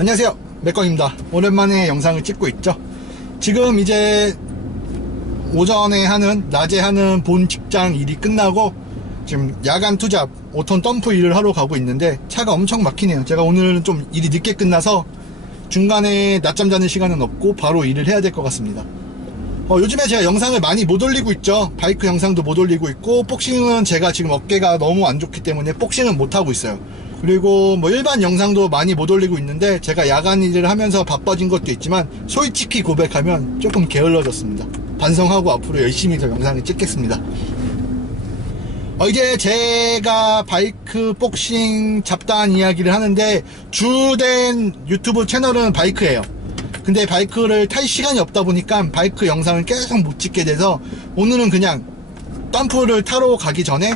안녕하세요, 맥건입니다. 오랜만에 영상을 찍고 있죠. 지금 이제 오전에 하는, 낮에 하는 본 직장 일이 끝나고 지금 야간 투잡 5톤 덤프 일을 하러 가고 있는데 차가 엄청 막히네요. 제가 오늘은 좀 일이 늦게 끝나서 중간에 낮잠 자는 시간은 없고 바로 일을 해야 될 것 같습니다. 요즘에 제가 영상을 많이 못 올리고 있죠. 바이크 영상도 못 올리고 있고, 복싱은 제가 지금 어깨가 너무 안 좋기 때문에 복싱은 못 하고 있어요. 그리고 뭐 일반 영상도 많이 못 올리고 있는데, 제가 야간 일을 하면서 바빠진 것도 있지만 솔직히 고백하면 조금 게을러졌습니다. 반성하고 앞으로 열심히 더 영상을 찍겠습니다. 이제 제가 바이크 복싱 잡다한 이야기를 하는데, 주된 유튜브 채널은 바이크예요. 근데 바이크를 탈 시간이 없다 보니까 바이크 영상을 계속 못 찍게 돼서 오늘은 그냥 덤프를 타러 가기 전에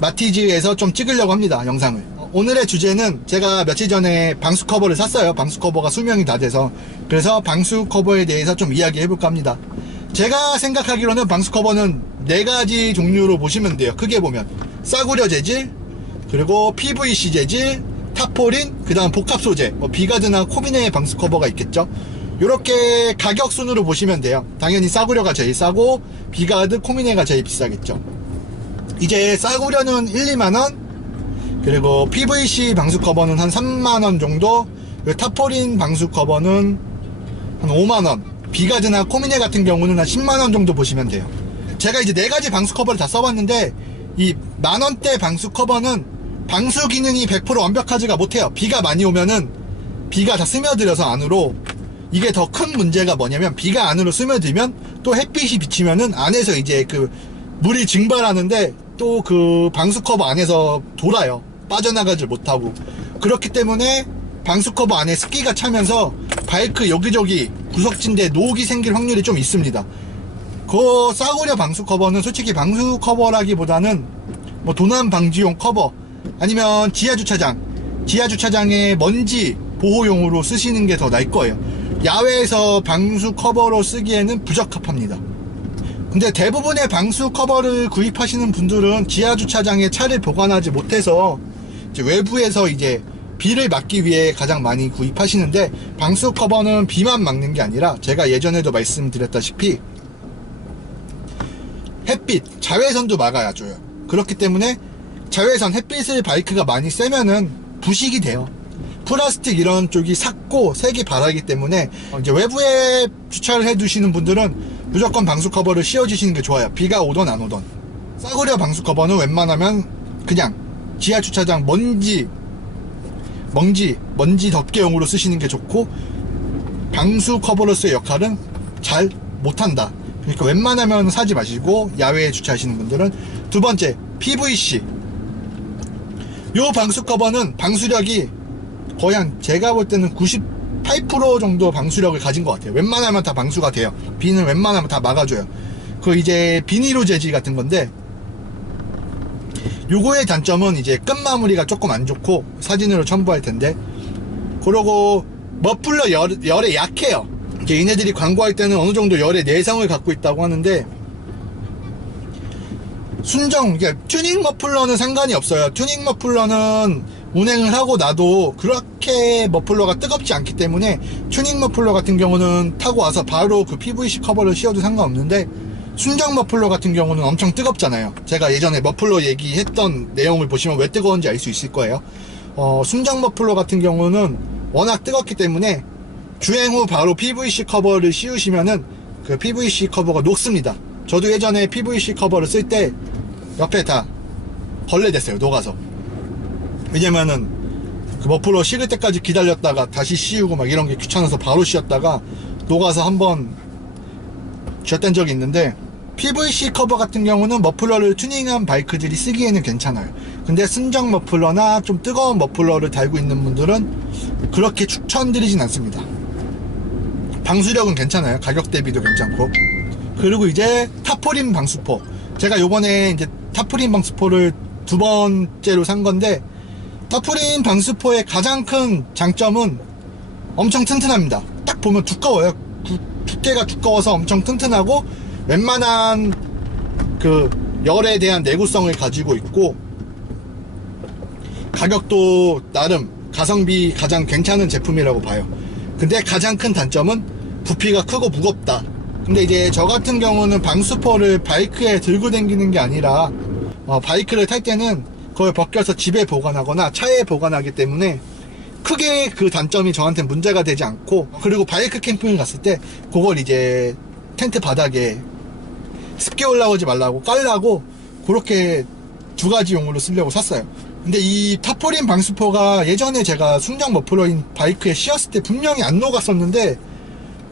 마티즈에서 좀 찍으려고 합니다, 영상을. 오늘의 주제는 제가 며칠 전에 방수 커버를 샀어요. 방수 커버가 수명이 다 돼서. 그래서 방수 커버에 대해서 좀 이야기 해볼까 합니다. 제가 생각하기로는 방수 커버는 4가지 종류로 보시면 돼요. 크게 보면 싸구려 재질, 그리고 PVC 재질, 타포린, 그 다음 복합 소재, 비가드나 코비네의 방수 커버가 있겠죠. 이렇게 가격 순으로 보시면 돼요. 당연히 싸구려가 제일 싸고 비가드, 코비네가 제일 비싸겠죠. 이제 싸구려는 1, 2만원, 그리고 PVC 방수 커버는 한 3만원 정도, 타포린 방수 커버는 한 5만원, 비가드나 코미네 같은 경우는 한 10만원 정도 보시면 돼요. 제가 이제 4가지 방수 커버를 다 써봤는데, 이 만원대 방수 커버는 방수 기능이 100% 완벽하지가 못해요. 비가 많이 오면은 비가 다 스며들어서 안으로. 이게 더 큰 문제가 뭐냐면, 비가 안으로 스며들면 또 햇빛이 비치면은 안에서 이제 그 물이 증발하는데 또 그 방수 커버 안에서 돌아요. 빠져나가질 못하고. 그렇기 때문에 방수 커버 안에 습기가 차면서 바이크 여기저기 구석진데 녹이 생길 확률이 좀 있습니다. 그 싸구려 방수 커버는 솔직히 방수 커버라기보다는 뭐 도난 방지용 커버, 아니면 지하주차장에 먼지 보호용으로 쓰시는 게 더 나을 거예요. 야외에서 방수 커버로 쓰기에는 부적합합니다. 근데 대부분의 방수 커버를 구입하시는 분들은 지하주차장에 차를 보관하지 못해서 이제 외부에서 이제 비를 막기 위해 가장 많이 구입하시는데, 방수 커버는 비만 막는 게 아니라 제가 예전에도 말씀드렸다시피 햇빛, 자외선도 막아줘요. 그렇기 때문에 자외선, 햇빛을 바이크가 많이 쐬면은 부식이 돼요. 플라스틱 이런 쪽이 삭고 색이 바라기 때문에 이제 외부에 주차를 해 두시는 분들은 무조건 방수 커버를 씌워 주시는 게 좋아요. 비가 오던 안 오던. 싸구려 방수 커버는 웬만하면 그냥 지하 주차장 먼지 덮개용으로 쓰시는 게 좋고, 방수 커버로서의 역할은 잘 못한다. 그러니까 웬만하면 사지 마시고 야외에 주차하시는 분들은. 두 번째, PVC. 요 방수 커버는 방수력이 거의 한, 제가 볼 때는 98% 정도 방수력을 가진 것 같아요. 웬만하면 다 방수가 돼요. 비는 웬만하면 다 막아줘요. 그 이제 비닐로 재질 같은 건데, 요거의 단점은 이제 끝마무리가 조금 안 좋고, 사진으로 첨부할 텐데, 그러고 머플러 열에 약해요. 이제 얘네들이 광고할 때는 어느 정도 열의 내성을 갖고 있다고 하는데, 튜닝 머플러는 상관이 없어요. 튜닝 머플러는 운행을 하고 나도 그렇게 머플러가 뜨겁지 않기 때문에, 튜닝 머플러 같은 경우는 타고 와서 바로 그 PVC 커버를 씌워도 상관없는데, 순정 머플러 같은 경우는 엄청 뜨겁잖아요. 제가 예전에 머플러 얘기했던 내용을 보시면 왜 뜨거운지 알 수 있을 거예요. 순정 머플러 같은 경우는 워낙 뜨겁기 때문에 주행 후 바로 PVC 커버를 씌우시면은 그 PVC 커버가 녹습니다. 저도 예전에 PVC 커버를 쓸 때 옆에 다 걸레댔어요, 녹아서. 왜냐면은 그 머플러 식을 때까지 기다렸다가 다시 씌우고 막 이런 게 귀찮아서 바로 씌웠다가 녹아서 한번 쥐었던 적이 있는데, PVC 커버 같은 경우는 머플러를 튜닝한 바이크들이 쓰기에는 괜찮아요. 근데 순정 머플러나 좀 뜨거운 머플러를 달고 있는 분들은 그렇게 추천드리진 않습니다. 방수력은 괜찮아요. 가격 대비도 괜찮고. 그리고 이제 타포린 방수포. 제가 요번에 이제 타포린 방수포를 2번째로 산 건데, 타포린 방수포의 가장 큰 장점은 엄청 튼튼합니다. 딱 보면 두꺼워요. 두께가 두꺼워서 엄청 튼튼하고, 웬만한 그 열에 대한 내구성을 가지고 있고, 가격도 나름 가성비 가장 괜찮은 제품이라고 봐요. 근데 가장 큰 단점은 부피가 크고 무겁다. 근데 이제 저 같은 경우는 방수포를 바이크에 들고 다니는 게 아니라 바이크를 탈 때는 그걸 벗겨서 집에 보관하거나 차에 보관하기 때문에 크게 그 단점이 저한테 문제가 되지 않고, 그리고 바이크 캠핑을 갔을 때 그걸 이제 텐트 바닥에 습기 올라오지 말라고 깔라고 그렇게 두 가지 용으로 쓰려고 샀어요. 근데 이 타포린 방수포가 예전에 제가 순정 머플러인 바이크에 씌웠을 때 분명히 안 녹았었는데,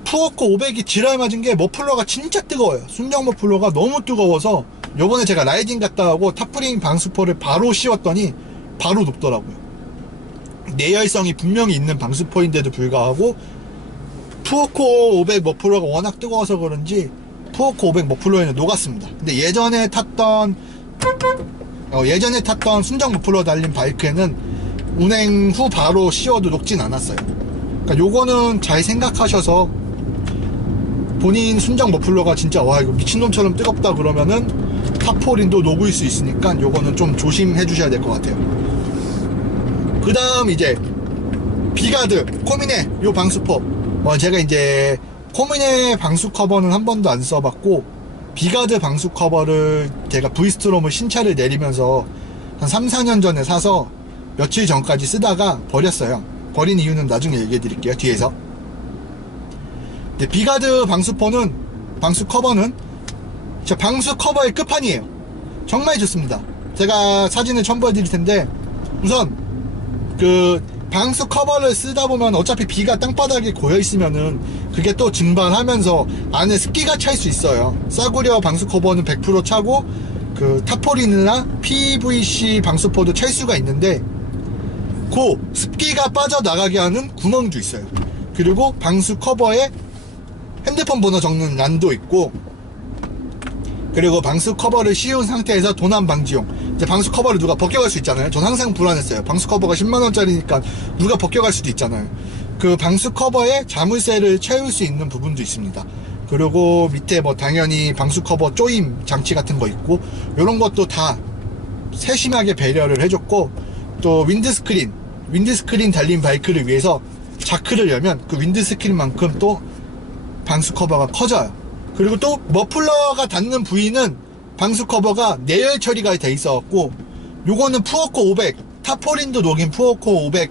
푸어코 500이 지랄 맞은 게 머플러가 진짜 뜨거워요. 순정 머플러가 너무 뜨거워서 요번에 제가 라이딩 갔다 오고 타포린 방수포를 바로 씌웠더니 바로 녹더라고요. 내열성이 분명히 있는 방수포인데도 불구하고 푸어코 500 머플러가 워낙 뜨거워서 그런지 푸어코 500 머플러에는 녹았습니다. 근데 예전에 탔던 순정 머플러 달린 바이크에는 운행 후 바로 씌워도 녹진 않았어요. 그러니까 요거는 잘 생각하셔서, 본인 순정 머플러가 진짜 와 이거 미친놈처럼 뜨겁다 그러면은 타포린도 녹을 수 있으니까 요거는 좀 조심해 주셔야 될 것 같아요. 그 다음 이제 비가드 코미네 요 방수포, 제가 이제 코미네 방수 커버는 한 번도 안 써봤고, 비가드 방수 커버를 제가 V스트롬을 신차를 내리면서 한 3-4년 전에 사서 며칠 전까지 쓰다가 버렸어요. 버린 이유는 나중에 얘기해 드릴게요, 뒤에서. 근데 비가드 방수포는, 방수 커버는 진짜 방수 커버의 끝판이에요. 정말 좋습니다. 제가 사진을 첨부해 드릴 텐데, 우선 그 방수 커버를 쓰다 보면 어차피 비가 땅바닥에 고여 있으면은 그게 또 증발하면서 안에 습기가 찰 수 있어요. 싸구려 방수 커버는 100% 차고 그 타포린이나 PVC 방수포도 찰 수가 있는데, 그 습기가 빠져나가게 하는 구멍도 있어요. 그리고 방수 커버에 핸드폰 번호 적는 란도 있고, 그리고 방수 커버를 씌운 상태에서 도난 방지용, 이제 방수 커버를 누가 벗겨갈 수 있잖아요. 전 항상 불안했어요. 방수 커버가 10만원짜리니까 누가 벗겨갈 수도 있잖아요. 그 방수 커버에 자물쇠를 채울 수 있는 부분도 있습니다. 그리고 밑에 뭐 당연히 방수 커버 조임 장치 같은 거 있고, 요런 것도 다 세심하게 배려를 해줬고, 또 윈드스크린 달린 바이크를 위해서 자크를 열면 그 윈드스크린만큼 또 방수 커버가 커져요. 그리고 또 머플러가 닿는 부위는 방수 커버가 내열 처리가 돼 있어갖고, 요거는 푸어코 500 타포린도 녹인 푸어코 500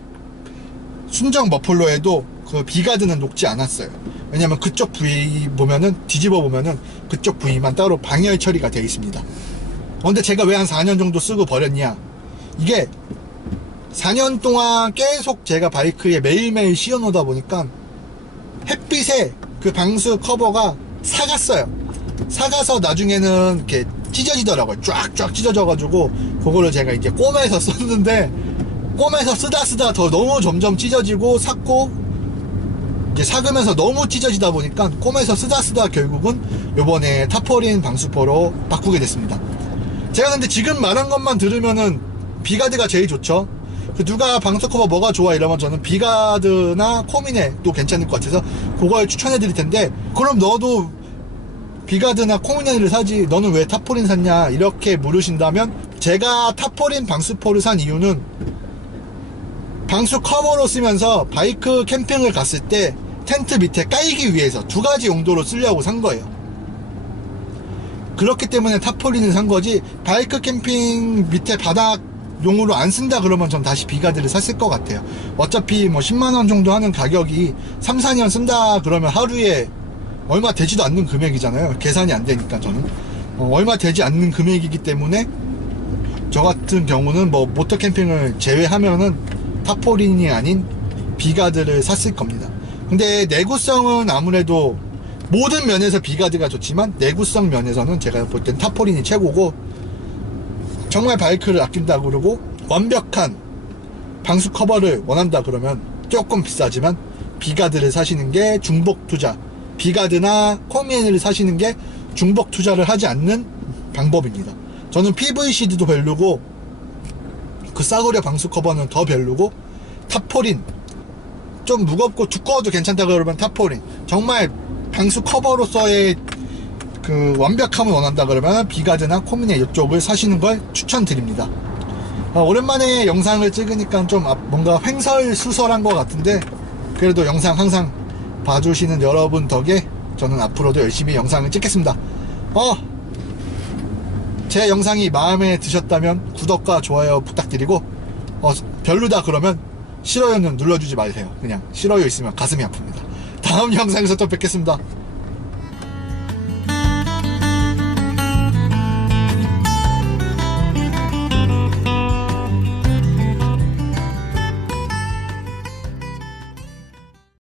순정 머플러에도 그 비가드는 녹지 않았어요. 왜냐면 그쪽 부위 보면은, 뒤집어 보면은 그쪽 부위만 따로 방열 처리가 되어 있습니다. 근데 제가 왜 한 4년 정도 쓰고 버렸냐, 이게 4년 동안 계속 제가 바이크에 매일매일 씌워 놓다 보니까 햇빛에 그 방수 커버가 사갔어요. 사가서 나중에는 이렇게 찢어지더라고요. 쫙쫙 찢어져가지고 그거를 제가 이제 꿰매서 썼는데, 꿰매서 쓰다 더 너무 점점 찢어지고 삭고, 이제 삭으면서 너무 찢어지다 보니까 꿰매서 쓰다 결국은 요번에 타포린 방수포로 바꾸게 됐습니다. 제가 근데 지금 말한 것만 들으면은 비가드가 제일 좋죠. 누가 방수 커버 뭐가 좋아 이러면 저는 비가드나 코미네도 괜찮을 것 같아서 그걸 추천해 드릴 텐데, 그럼 너도 비가드나 코미네를 사지 너는 왜 타포린 샀냐 이렇게 물으신다면, 제가 타포린 방수포를 산 이유는 방수 커버로 쓰면서 바이크 캠핑을 갔을 때 텐트 밑에 깔기 위해서 두 가지 용도로 쓰려고 산 거예요. 그렇기 때문에 타포린을 산 거지, 바이크 캠핑 밑에 바닥 용으로 안 쓴다 그러면 전 다시 비가드를 샀을 것 같아요. 어차피 뭐 10만원 정도 하는 가격이 3-4년 쓴다 그러면 하루에 얼마 되지도 않는 금액이잖아요. 계산이 안 되니까 저는 얼마 되지 않는 금액이기 때문에, 저 같은 경우는 뭐 모터 캠핑을 제외하면은 타포린이 아닌 비가드를 샀을 겁니다. 근데 내구성은 아무래도 모든 면에서 비가드가 좋지만 내구성 면에서는 제가 볼 땐 타포린이 최고고, 정말 바이크를 아낀다 그러고 완벽한 방수 커버를 원한다 그러면 조금 비싸지만 비가드를 사시는 게 중복 투자, 비가드나 코미네를 사시는 게 중복 투자를 하지 않는 방법입니다. 저는 PVC도 별로고 그 싸구려 방수 커버는 더 별로고, 타포린 좀 무겁고 두꺼워도 괜찮다 그러면 타포린, 정말 방수 커버로서의 그 완벽함을 원한다 그러면 비가드나 코미네 이쪽을 사시는 걸 추천드립니다. 오랜만에 영상을 찍으니까 좀 뭔가 횡설수설한 것 같은데, 그래도 영상 항상 봐주시는 여러분 덕에 저는 앞으로도 열심히 영상을 찍겠습니다. 제 영상이 마음에 드셨다면 구독과 좋아요 부탁드리고, 별로다 그러면 싫어요는 눌러주지 마세요. 그냥 싫어요 있으면 가슴이 아픕니다. 다음 영상에서 또 뵙겠습니다.